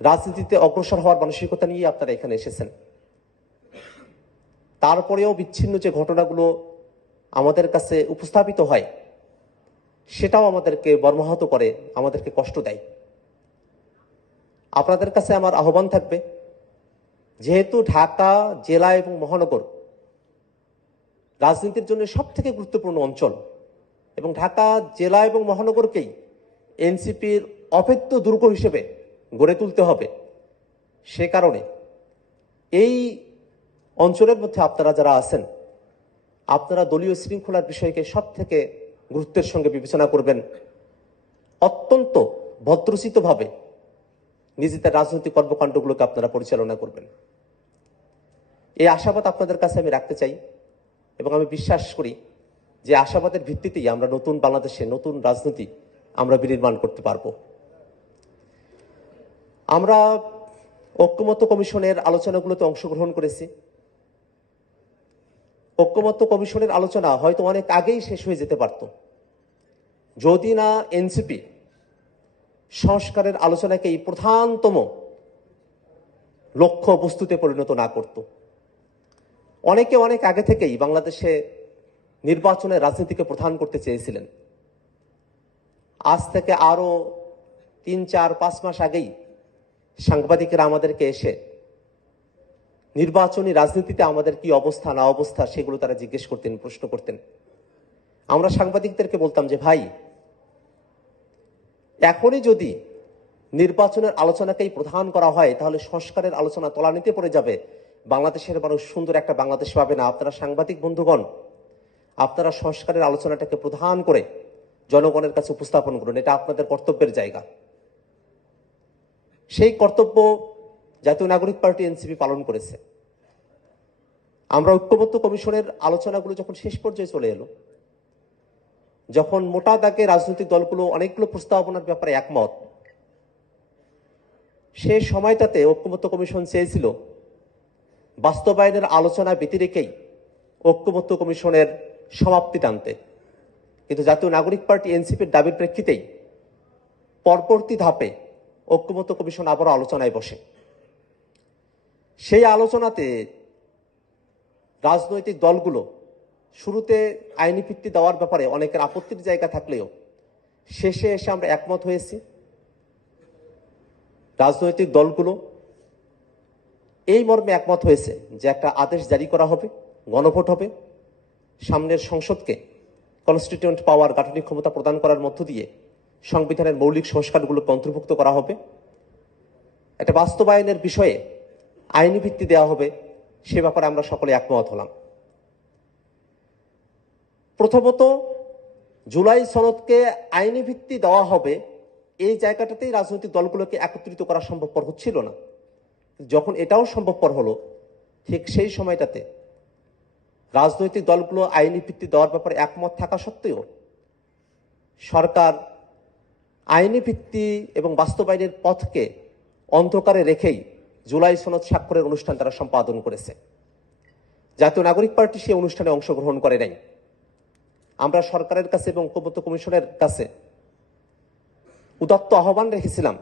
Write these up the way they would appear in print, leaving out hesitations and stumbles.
রাজনীতিতে অগ্রসর হওয়ার মানসিকতা নিয়ে আপনারা এখানে এসেছেন। তারপরেও বিচ্ছিন্ন যে ঘটনাগুলো আমাদের কাছে উপস্থাপিত হয় সেটাও আমাদেরকে মর্মাহত করে, আমাদেরকে কষ্ট দেয়। আপনাদের কাছে আমার আহ্বান থাকবে, যেহেতু ঢাকা জেলা এবং মহানগর রাজনীতির জন্য সবথেকে গুরুত্বপূর্ণ অঞ্চল এবং ঢাকা জেলা এবং মহানগরকেই এনসিপির অভেদ্য দুর্গ হিসেবে গড়ে তুলতে হবে, সে কারণে এই অঞ্চলের মধ্যে আপনারা যারা আছেন আপনারা দলীয় শৃঙ্খলার বিষয়কে সব থেকে গুরুত্বের সঙ্গে বিবেচনা করবেন, অত্যন্ত ভদ্রচিতভাবে নিজেদের রাজনৈতিক কর্মকাণ্ডগুলোকে আপনারা পরিচালনা করবেন। এই আশাবাদ আপনাদের কাছে আমি রাখতে চাই এবং আমি বিশ্বাস করি যে আশাবাদের ভিত্তিতেই আমরা নতুন বাংলাদেশে নতুন রাজনীতি আমরা বিনির্মাণ করতে পারব। আমরা ঐক্যমত্য কমিশনের আলোচনাগুলোতে অংশগ্রহণ করেছি। ঐক্যমত্য কমিশনের আলোচনা হয়তো অনেক আগেই শেষ হয়ে যেতে পারত যদি না এনসিপি সংস্কারের আলোচনাকেই প্রধানতম লক্ষ্য বস্তুতে পরিণত না করত। অনেকে অনেক আগে থেকেই বাংলাদেশে নির্বাচনের রাজনীতিকে প্রধান করতে চেয়েছিলেন। আজ থেকে আরো 3, 4, 5 মাস আগেই সাংবাদিকেরা আমাদেরকে এসে নির্বাচনী রাজনীতিতে আমাদের কি অবস্থা না অবস্থা সেগুলো তারা জিজ্ঞেস করতেন, প্রশ্ন করতেন। আমরা সাংবাদিকদেরকে বলতাম যে ভাই, এখনই যদি নির্বাচনের আলোচনাকেই প্রধান করা হয় তাহলে সংস্কারের আলোচনা তলানিতে পড়ে যাবে, বাংলাদেশের মানুষ সুন্দর একটা বাংলাদেশ পাবে না। আপনারা সাংবাদিক বন্ধুগণ, আপনারা সংস্কারের আলোচনাটাকে প্রধান করে জনগণের কাছে উপস্থাপন করুন, এটা আপনাদের কর্তব্যের জায়গা। সেই কর্তব্য জাতীয় নাগরিক পার্টি এনসিপি পালন করেছে। আমরা ঐক্যমত্য কমিশনের আলোচনাগুলো যখন শেষ পর্যায়ে চলে এলো, যখন মোটা দাগে রাজনৈতিক দলগুলো অনেকগুলো প্রস্তাবনার ব্যাপারে একমত, সে সময়টাতে ঐক্যমত্য কমিশন চেয়েছিল বাস্তবায়নের আলোচনা ব্যতি রেখেই ঐক্যমত্য কমিশনের সমাপ্তি টানতে, কিন্তু জাতীয় নাগরিক পার্টি এনসিপির দাবির প্রেক্ষিতেই পরবর্তী ধাপে ঐক্যমত্য কমিশন আবারও আলোচনায় বসে। সেই আলোচনাতে রাজনৈতিক দলগুলো শুরুতে আইনি ভিত্তি দেওয়ার ব্যাপারে অনেকের আপত্তির জায়গা থাকলেও শেষে এসে আমরা একমত হয়েছি। রাজনৈতিক দলগুলো এই মর্মে একমত হয়েছে যে একটা আদেশ জারি করা হবে, গণভোট হবে, সামনের সংসদকে কনস্টিটিউয়েন্ট পাওয়ার গাঠনিক ক্ষমতা প্রদান করার মধ্য দিয়ে সংবিধানের মৌলিক সংস্কারগুলোকে অন্তর্ভুক্ত করা হবে, একটা বাস্তবায়নের বিষয়ে আইনি ভিত্তি দেওয়া হবে, সে ব্যাপারে আমরা সকলে একমত হলাম। প্রথমত জুলাই সনদকে আইনি ভিত্তি দেওয়া হবে, এই জায়গাটাতেই রাজনৈতিক দলগুলোকে একত্রিত করা সম্ভবপর হচ্ছিল না। যখন এটাও সম্ভবপর হলো, ঠিক সেই সময়টাতে রাজনৈতিক দলগুলো আইনি ভিত্তি দেওয়ার ব্যাপারে একমত থাকা সত্ত্বেও সরকার আইনি ভিত্তি এবং বাস্তবায়নের পথকে অন্ধকারে রেখেই জুলাই সনদ স্বাক্ষরের অনুষ্ঠান তারা সম্পাদন করেছে। জাতীয় নাগরিক পার্টি সেই অনুষ্ঠানে অংশগ্রহণ করে নাই। আমরা সরকারের কাছে এবং ঐক্যমত্য কমিশনের কাছে উদাত্ত আহ্বান রেখেছিলাম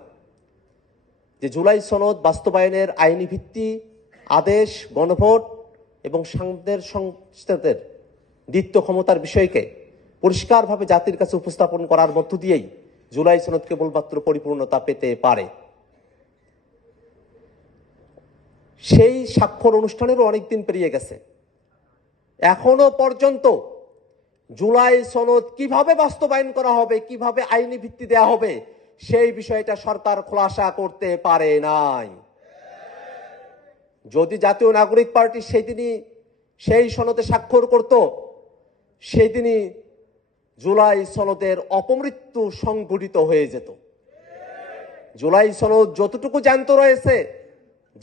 যে জুলাই সনদ বাস্তবায়নের আইনি ভিত্তি, আদেশ, গণভোট এবং সাংবিধানিক সংস্থাদের দ্বিত্ব ক্ষমতার বিষয়কে পরিষ্কারভাবে জাতির কাছে উপস্থাপন করার মধ্য দিয়েই জুলাই সনদ কেবলমাত্র পরিপূর্ণতা পেতে পারে। সেই স্বাক্ষর অনুষ্ঠানেরও অনেকদিন পেরিয়ে গেছে, এখনো পর্যন্ত জুলাই সনদ কিভাবে বাস্তবায়ন করা হবে, কিভাবে আইনি ভিত্তি দেওয়া হবে, সেই বিষয়টা সরকার খোলাসা করতে পারে নাই। যদি জাতীয় নাগরিক পার্টি সেদিনই সেই সনদে স্বাক্ষর করত, সেদিনই জুলাই সনদের অপমৃত্যু সংঘটিত হয়ে যেত। জুলাই সনদ যতটুকু জ্যান্ত রয়েছে,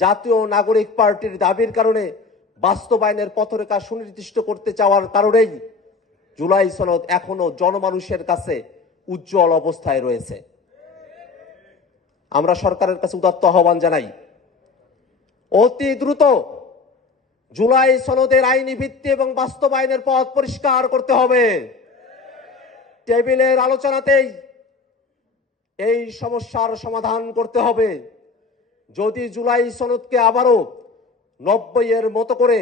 জাতীয় নাগরিক পার্টির দাবির কারণে বাস্তবায়নের পথরেখা সুনির্দিষ্ট করতে চাওয়ার কারণেই জুলাই সনদ এখনো জনমানুষের কাছে উজ্জ্বল অবস্থায় রয়েছে। আমরা সরকারের কাছে উদাত্ত আহ্বান জানাই, অতি দ্রুত জুলাই সনদের আইনি ভিত্তি এবং বাস্তবায়নের পথ পরিষ্কার করতে হবে। টেবিলের আলোচনাতেই এই সমস্যার সমাধান করতে হবে। যদি জুলাই সনদকে আবারও 90-এর মতো করে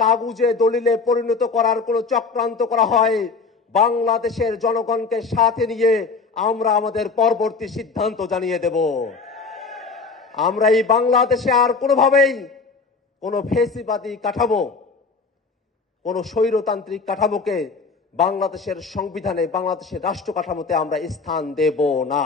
কাগুজে দলিলে পরিণত করার কোনো চক্রান্ত করা হয়, বাংলাদেশের জনগণকে সাথে নিয়ে আমরা আমাদের পরবর্তী সিদ্ধান্ত জানিয়ে দেব। আমরা এই বাংলাদেশে আর কোনোভাবেই কোনো ফেসিবাদী কাঠামো, কোনো স্বৈরতান্ত্রিক কাঠামোকে বাংলাদেশের সংবিধানে, বাংলাদেশের রাষ্ট্র কাঠামোতে আমরা স্থান দেব না।